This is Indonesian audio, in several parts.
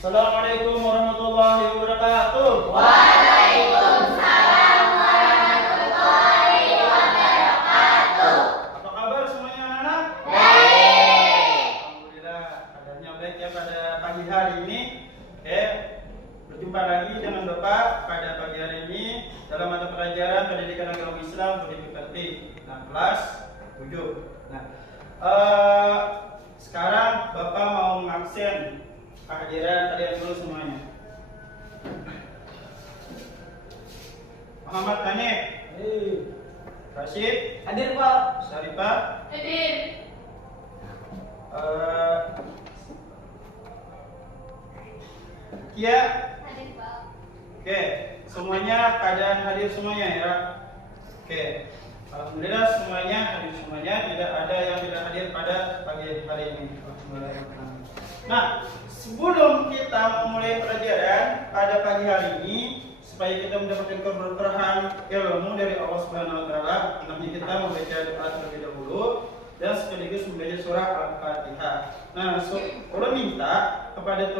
Assalamualaikum warahmatullahi wabarakatuh. Waalaikumsalam warahmatullahi wabarakatuh. Apa kabar semuanya anak-anak? Baik. Alhamdulillah, keadaannya baik ya pada pagi hari ini. Oke, berjumpa lagi dengan Bapak pada pagi hari ini dalam mata pelajaran Pendidikan Agama Islam PDPKT. Nah, kelas 7. Nah, sekarang Bapak mau ngaksen kehadiran kalian dulu semuanya. Muhammad Hanif, Rashid, Hadir Pak. Syarifah, Hadir. Kia. Hadir Pak. Oke, semuanya keadaan hadir semuanya ya. Oke, alhamdulillah semuanya hadir semuanya, tidak ada yang tidak hadir pada pagi hari ini. Nah, sebelum kita memulai pelajaran pada pagi hari ini, supaya kita mendapatkan keberkahan ilmu dari Allah Subhanahu Wa Taala, hendaknya kita membaca doa terlebih dahulu dan sekaligus membaca surah Al-Fatihah. Nah, ulun minta kepada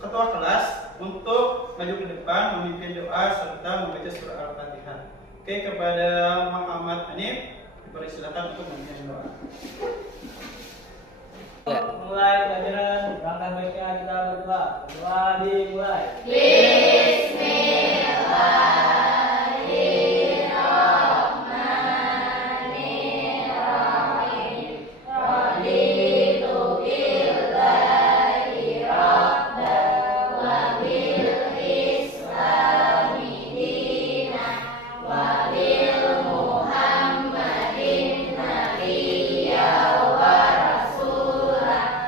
ketua kelas untuk maju ke depan memimpin doa serta membaca surah Al-Fatihah. Oke, kepada Muhammad Hanif dipersilakan untuk memimpin doa. Mulai pelajaran, langkah baiknya kita berdoa. Doa dimulai. Bismillahirrahmanirrahim. Raditu billahi rabban wa bil islami dinan wa bil Muhammadin nabiyya wa rasulah.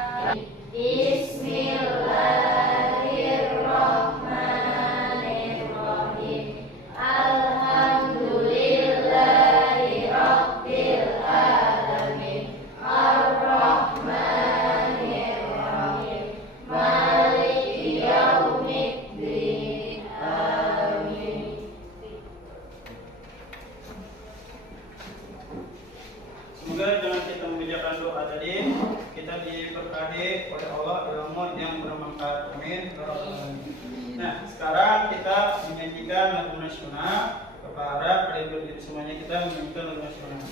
Bismillahirrahmanirrahim. Alhamdulillahi rabbil alamin. Ar-Rahmanir-Rahim. Maliki yaumiddin. Amin. Semoga dengan kita mengerjakan doa tadi, kita diberkahi oleh Allah ilmu yang bermanfaat. Amin. Nah, sekarang kita menyanyikan lagu nasional. Bapak harap kalian berdiri semuanya, kita menyanyikan lagu nasional.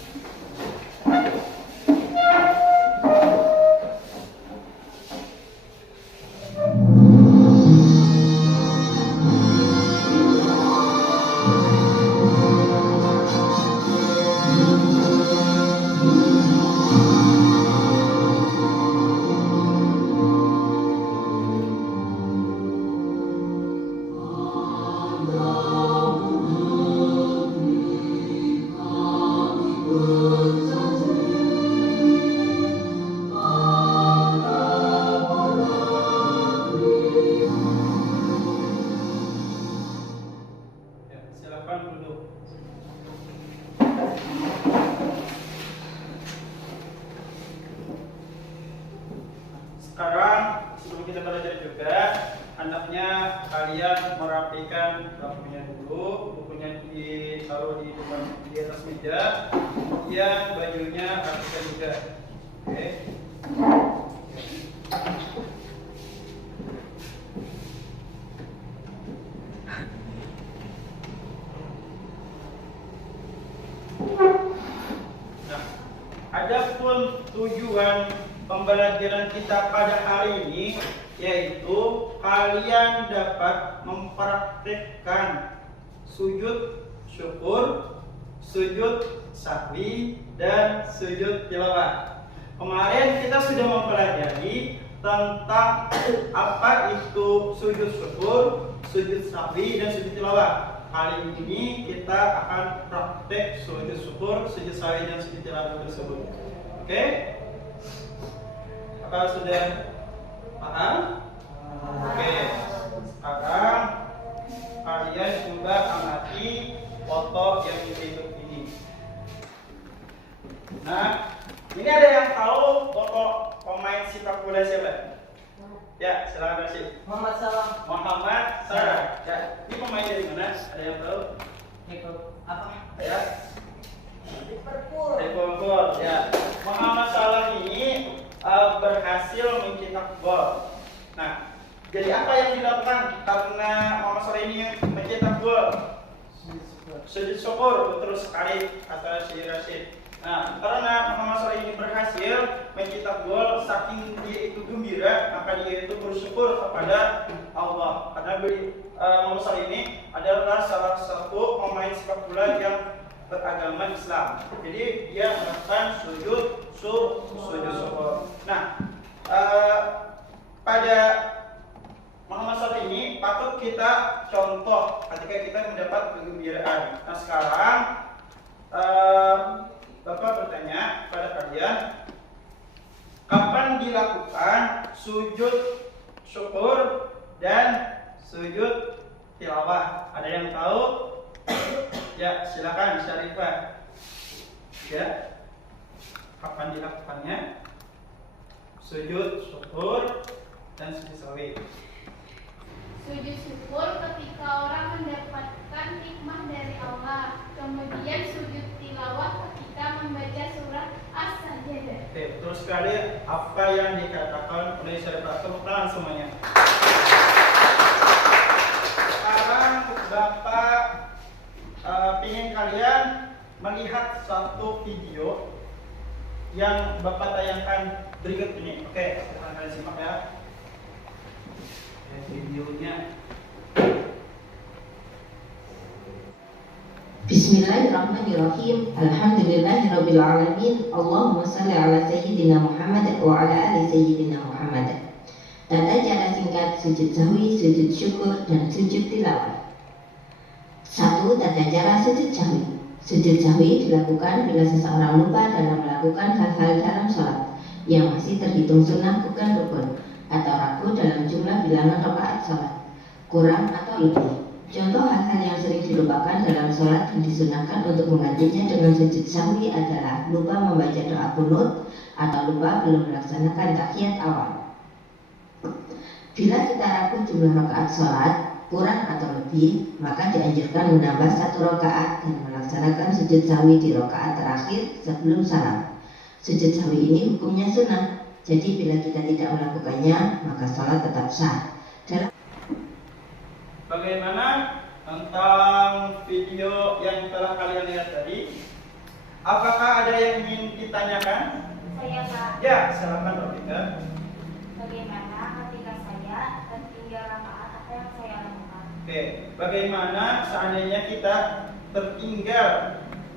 Ya, silakan duduk. Sekarang sebelum kita belajar juga, hendaknya kalian merapikan bukunya dulu. Bukunya ditaruh di depan di atas meja. Kemudian bajunya rapikan juga. Oke. Nah, adapun tujuan pembelajaran kita pada hari ini yaitu kalian dapat mempraktikkan sujud syukur, sujud sahwi, dan sujud tilawah. Kemarin kita sudah mempelajari tentang apa itu sujud syukur, sujud sahwi, dan sujud tilawah. Kali ini kita akan praktek sujud syukur, sujud sahwi, dan sujud tilawah tersebut. Oke? Apa sudah paham? Oke. Sekarang kalian coba amati foto yang berikut ini. Nah, ini ada yang tahu foto pemain sepak bola siapa? Ya, silakan Rashid. Muhammad Salam. Muhammad Salah. Ya, ini pemain dari mana? Ada yang tahu? Ikut apa? Ya, Liverpool. Liverpool. Ya, Muhammad Salah ini berhasil mencetak gol. Nah, Jadi apa yang dilakukan karena Muhammad Saleh ini mencetak gol? Sujud syukur, betul sekali kata Syekh Rashid. Nah, karena Muhammad Saleh ini berhasil mencetak gol, saking dia itu gembira, maka dia itu bersyukur kepada Allah. Karena Muhammad Saleh ini adalah salah satu pemain sepak bola yang beragama Islam. Jadi dia melakukan sujud syukur. Nah, pada Muhammad Saleh ini patut kita contoh ketika kita mendapat kegembiraan. Nah sekarang Bapak bertanya kepada kalian, kapan dilakukan sujud syukur dan sujud tilawah? Ada yang tahu? Ya silakan Syarifah. Ya, kapan dilakukannya sujud syukur dan sujud sawi? Sujud syukur ketika orang mendapatkan nikmat dari Allah. Kemudian sujud tilawah ketika membaca surat As-Sajdah. Oke, betul sekali apa yang dikatakan oleh Syarifah. Tepuk tangan semuanya. Sekarang Bapak ingin kalian melihat satu video yang Bapak tayangkan berikut ini. Oke, silahkan kalian simak ya. Videonya. Bismillahirrahmanirrahim. Alhamdulillahirabbil alamin. Allahumma shalli ala sayyidina Muhammad wa ala ali sayyidina Muhammad. Tata cara singkat sujud sahwi, sujud syukur, dan sujud tilawah. 1. Tata cara sujud sahwi. Sujud sahwi dilakukan bila seseorang lupa dalam melakukan hal-hal dalam sholat yang masih terhitung sunnah bukan rukun, atau ragu dalam jumlah bilangan rakaat sholat, kurang atau lebih. Contoh hal-hal yang sering dilupakan dalam sholat dan disunahkan untuk menggantinya dengan sujud sahwi adalah lupa membaca doa qunut atau lupa belum melaksanakan tahiyat awal. Bila kita ragu jumlah rakaat sholat, kurang atau lebih, maka dianjurkan menambah 1 rakaat dan melaksanakan sujud sahwi di rakaat terakhir sebelum salam. Sujud sahwi ini hukumnya sunnah. Jadi bila kita tidak melakukannya, maka sholat tetap sah. Bagaimana tentang video yang telah kalian lihat tadi? Apakah ada yang ingin ditanyakan? Saya Pak, Ya, silakan Rofika. bagaimana ketika saya tertinggal rakaat apa yang saya lakukan? Oke, bagaimana seandainya kita tertinggal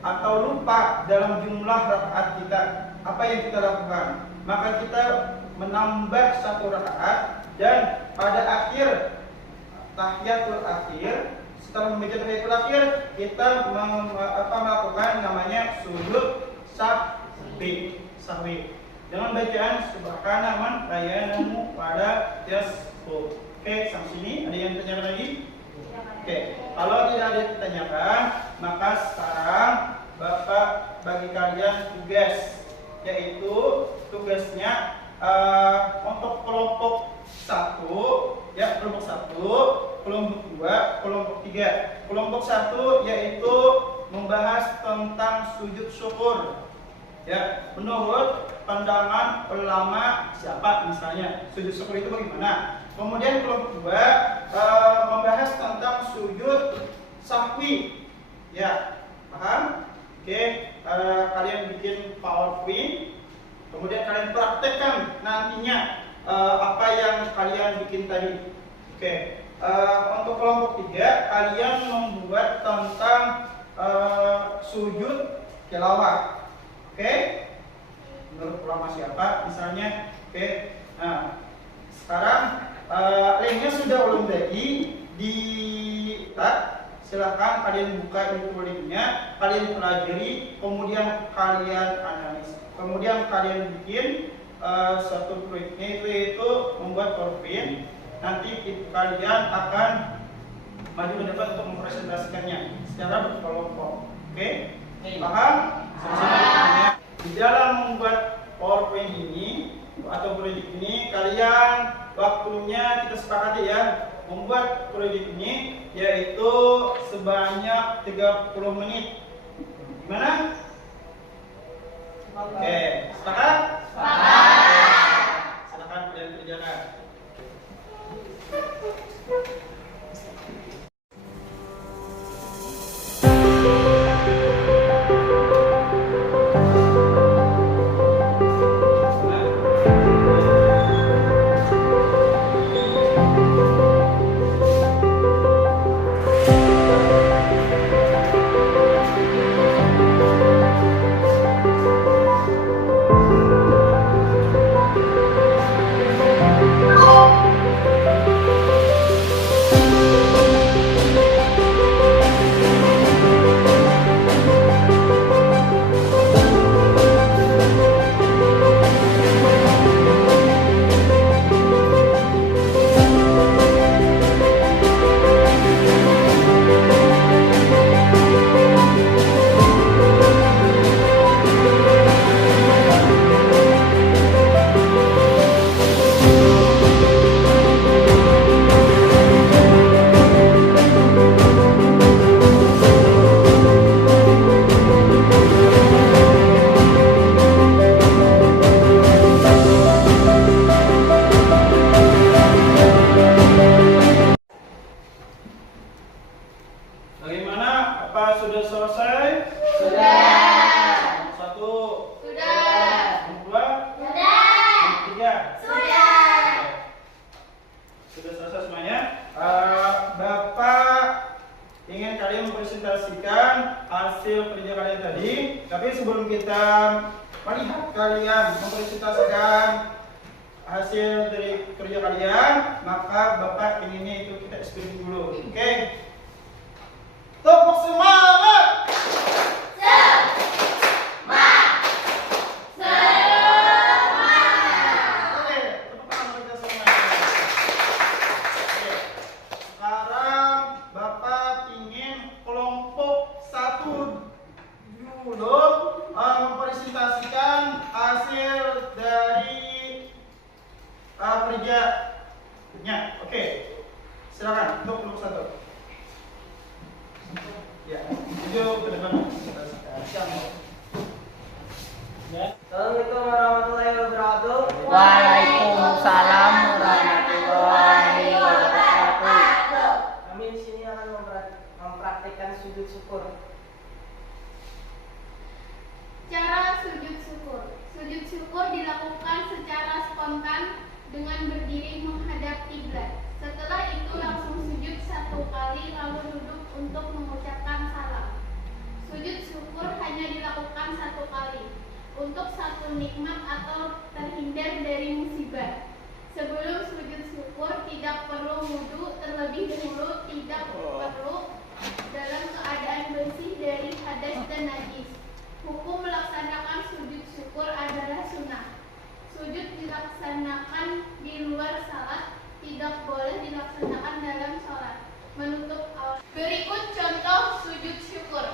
atau lupa dalam jumlah rakaat kita? Apa yang kita lakukan? Maka kita menambah 1 rakaat dan pada akhir tahiyatul akhir, setelah membaca tahiyatul akhir, kita melakukan namanya sujud sahwi dengan bacaan subhana man la yanamu pada yasbu. Oke, sampai sini ada yang bertanya lagi? Oke, kalau tidak ada yang ditanyakan, maka sekarang Bapak bagi kalian tugas, yaitu tugasnya untuk kelompok 1, ya, kelompok 1, kelompok 2, kelompok 3. Kelompok 1 yaitu membahas tentang sujud syukur. Ya, menurut pandangan ulama siapa misalnya sujud syukur itu bagaimana? Kemudian kelompok 2 membahas tentang sujud sahwi. Ya, paham? Oke, kalian bikin PowerPoint, kemudian kalian praktekkan nantinya apa yang kalian bikin tadi. Oke, untuk kelompok 3 kalian membuat tentang sujud tilawah. Oke, menurut ulama siapa misalnya? Oke, nah sekarang linknya sudah belum jadi di tab. Silahkan kalian buka itu linknya, kalian pelajari, kemudian kalian analis, kemudian kalian bikin satu proyeknya itu membuat PowerPoint. Nanti kalian akan maju ke depan untuk mempresentasikannya secara berkelompok. Oke? Paham? Di dalam membuat PowerPoint ini atau proyek ini, kalian waktunya kita sepakati ya, membuat proyek ini yaitu sebanyak 30 menit. Gimana? Oke, sepakat? Silakan kalian kerjakan. kita melihat kalian mempresentasikan hasil dari kerja kalian, maka Bapak inginnya itu kita eksperimen dulu. Oke? Tepuk semangat! Oke, tepuk tangan kita semuanya. Oke. Sekarang Bapak ingin kelompok 1 dulu mempresentasikan hasil dari kerjanya. Oke, silakan untuk kelompok 1. Ya, video ke depan. Ya. Assalamualaikum warahmatullahi wabarakatuh. Waalaikumsalam warahmatullahi wabarakatuh. Kami di sini akan mempraktikkan sujud syukur. Cara sujud syukur. Sujud syukur dilakukan secara spontan dengan berdiri menghadap kiblat. Setelah itu langsung sujud 1 kali lalu duduk untuk mengucapkan salam. Sujud syukur hanya dilakukan 1 kali untuk satu nikmat atau terhindar dari musibah. Sebelum sujud syukur tidak perlu wudu terlebih dahulu, tidak perlu dalam keadaan bersih dari hadas dan najis. Hukum melaksanakan sujud syukur adalah sunnah. Sujud dilaksanakan di luar salat, tidak boleh dilaksanakan dalam salat. Menutup aurat. Berikut contoh sujud syukur.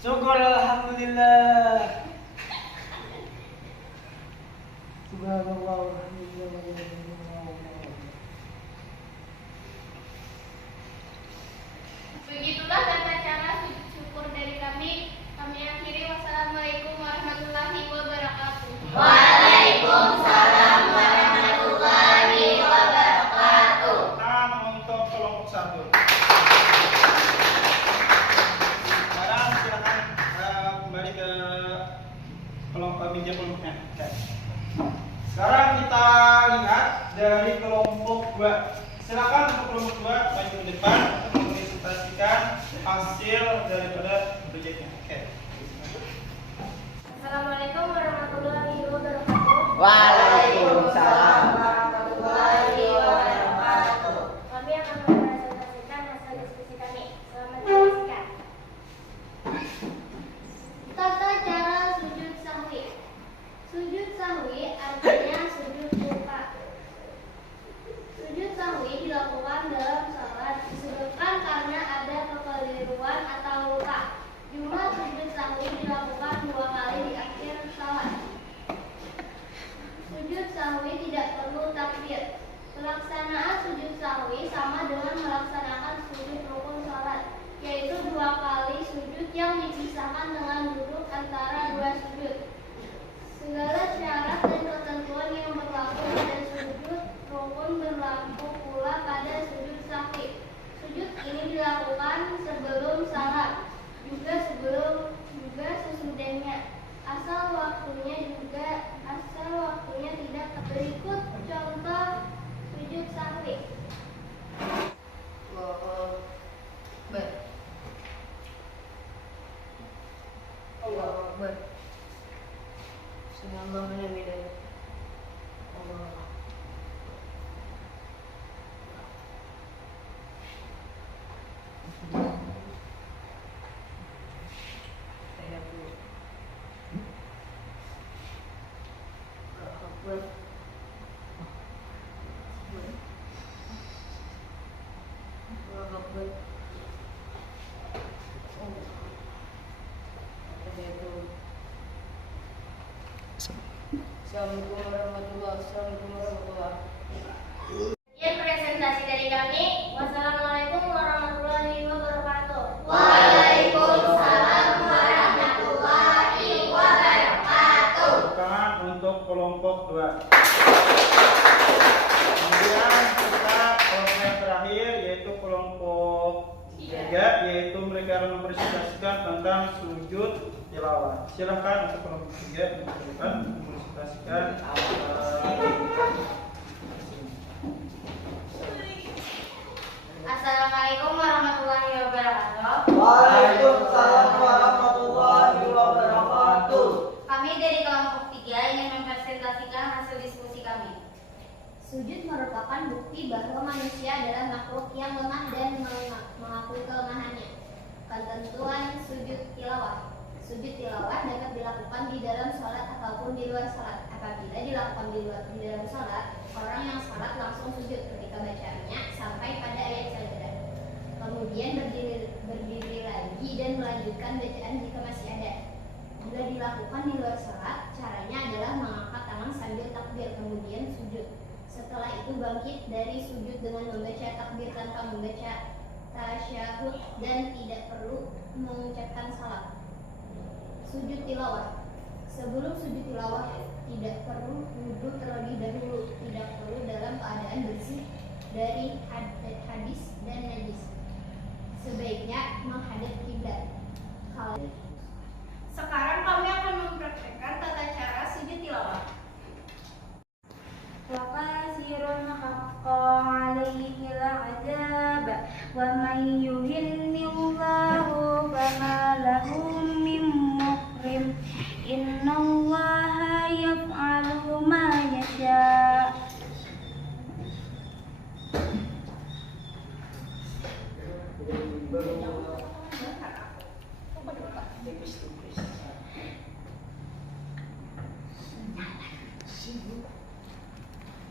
Syukur alhamdulillah. Subhanallah walhamdulillah. Begitulah tata cara sujud syukur dari kami. Kami akhiri. Wassalamualaikum warahmatullahi wabarakatuh. Waalaikumsalam warahmatullahi wabarakatuh. Tangan untuk kelompok 1. Sekarang silakan kembali ke kelompok meja kelompoknya. Oke. Sekarang kita lihat dari kelompok 2. Silakan untuk kelompok 2 maju ke depan untuk mempresentasikan hasil daripada proyeknya. Oke. Assalamualaikum warahmatullahi wabarakatuh. Waalaikumsalam. warahmatullahi wabarakatuh. Kami akan mempresentasikan hasil diskusi kami. Selamat menyaksikan. Tata cara sujud sahwi. Sujud sahwi artinya sujud lupa. Sujud sahwi dilakukan dalam salat disebabkan karena ada kekeliruan atau lupa. Jumlah sujud sahwi dilakukan 2 kali di akhir salat. Sujud sahwi tidak perlu takbir. Pelaksanaan sujud sahwi sama dengan melaksanakan sujud rukun salat, yaitu 2 kali sujud yang dipisahkan dengan duduk antara 2 sujud. Segala syarat dan ketentuan yang berlaku pada sujud rukun berlaku pula pada sujud sahwi. Sujud ini dilakukan sebelum salat, juga sesudahnya. Asal waktunya tidak. Berikut contoh sujud sahwi. Allahu Akbar. Subhanallah wa bihamdihi. Allah. Assalamualaikum warahmatullahi. Sekian presentasi dari kami. Wassalamualaikum warahmatullahi wabarakatuh. Waalaikumsalam warahmatullahi wabarakatuh. Tangan untuk kelompok 2. Kemudian kita kelompok yang terakhir yaitu kelompok 3, yaitu mereka akan mempresentasikan tentang sujud tilawah. Silakan untuk kelompok 3 mempresentasikan Assalamualaikum warahmatullahi wabarakatuh. Waalaikumsalam warahmatullahi wabarakatuh. Sujud merupakan bukti bahwa manusia adalah makhluk yang lemah dan mengakui kelemahannya. Ketentuan sujud tilawah. Sujud tilawah dapat dilakukan di dalam sholat ataupun di luar sholat. Apabila dilakukan di dalam sholat, orang yang sholat langsung sujud ketika bacaannya sampai pada ayat sajdah. Kemudian berdiri lagi dan melanjutkan bacaan jika masih ada. Bila dilakukan di luar sholat, caranya adalah mengangkat tangan sambil takbir kemudian sujud. Setelah itu bangkit dari sujud dengan membaca takbir tanpa membaca tasyahud dan tidak perlu mengucapkan salam. Sujud tilawah. Sebelum sujud tilawah tidak perlu wudhu terlebih dahulu, tidak perlu dalam keadaan bersih dari hadis dan najis. Sebaiknya menghadap kiblat. Sekarang kami akan mempraktekkan tata cara sujud tilawah. وَقَاسِرٌ حَقَّ عَلَيْهِ الْعَذَابُ وَمَنْ يُهِنِ اللَّهُ فَمَا لَهُ مِنْ مُكْرِمٍ إِنَّ اللَّهَ يَفْعَلُ مَا يَشَاءُ.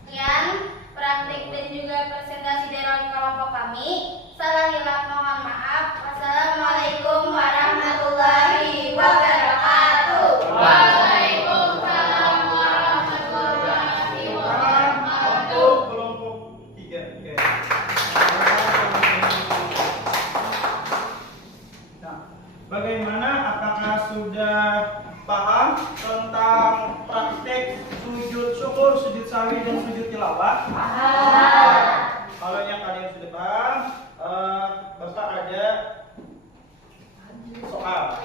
Sekian praktik dan juga presentasi dari kelompok kami. Salah hilaf mohon maaf. Wassalamualaikum warahmatullahi wabarakatuh. Waalaikumsalam warahmatullahi wabarakatuh. Kelompok 3. Nah, bagaimana? Apakah sudah paham tentang praktek sujud syukur, sujud sahwi, dan sujud tilawah? Kalau yang kalian sudah paham, Bapak ada soal.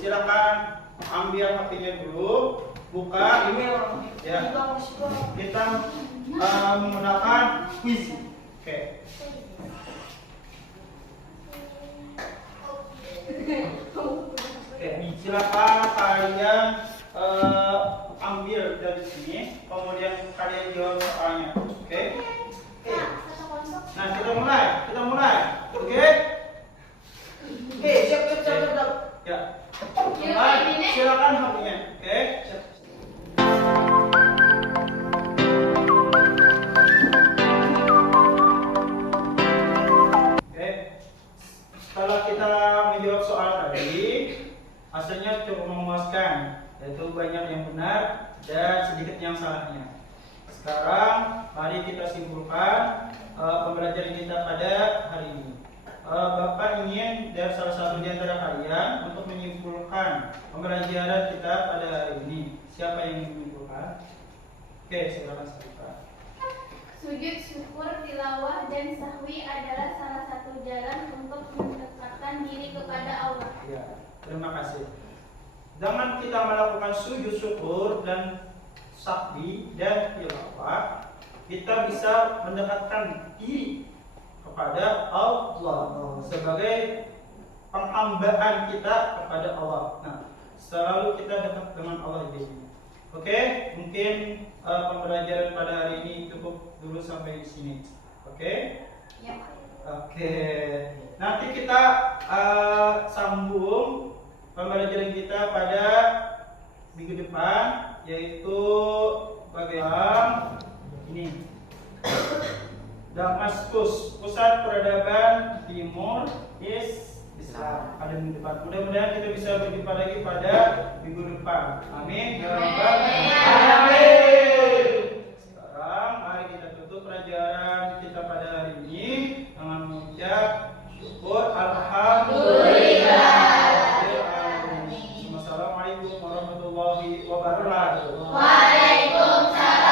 Silakan ambil HP-nya dulu, buka email. Ya, kita menggunakan quiz. Oke. Silakan kalian ambil dari sini, kemudian kalian jawab soalnya. Oke? Nah, kita mulai. Oke? Oke, siap. Ya. Mulai. Silakan HP-nya. Oke? Oke. Setelah kita menjawab soal tadi, hasilnya cukup memuaskan, yaitu banyak yang benar dan sedikit yang salahnya. Sekarang mari kita simpulkan pembelajaran kita pada hari ini. Bapak ingin dari salah satu di antara kalian untuk menyimpulkan pembelajaran kita pada hari ini. Siapa yang ingin menyimpulkan? Oke, silakan Sarifah. Sujud syukur, tilawah, dan sahwi adalah salah satu jalan untuk mendekatkan diri kepada Allah. Ya, terima kasih. Dengan kita melakukan sujud syukur dan sahwi dan tilawah, kita bisa mendekatkan diri kepada Allah sebagai penghambaan kita kepada Allah. Nah, selalu kita dekat dengan Allah ini. Oke, mungkin pembelajaran pada hari ini cukup dulu sampai di sini. Oke? Ya. Oke. Nanti kita sambung pembelajaran kita pada minggu depan, yaitu bagaimana ini Damaskus, pusat peradaban timur Islam, pada minggu depan. Mudah-mudahan kita bisa berjumpa lagi pada minggu depan. Amin. Ya Rabbal Alamin. Sekarang mari kita tutup pelajaran kita pada hari ini dengan mengucap syukur alhamdulillah. Assalamualaikum warahmatullahi wabarakatuh. Waalaikumsalam.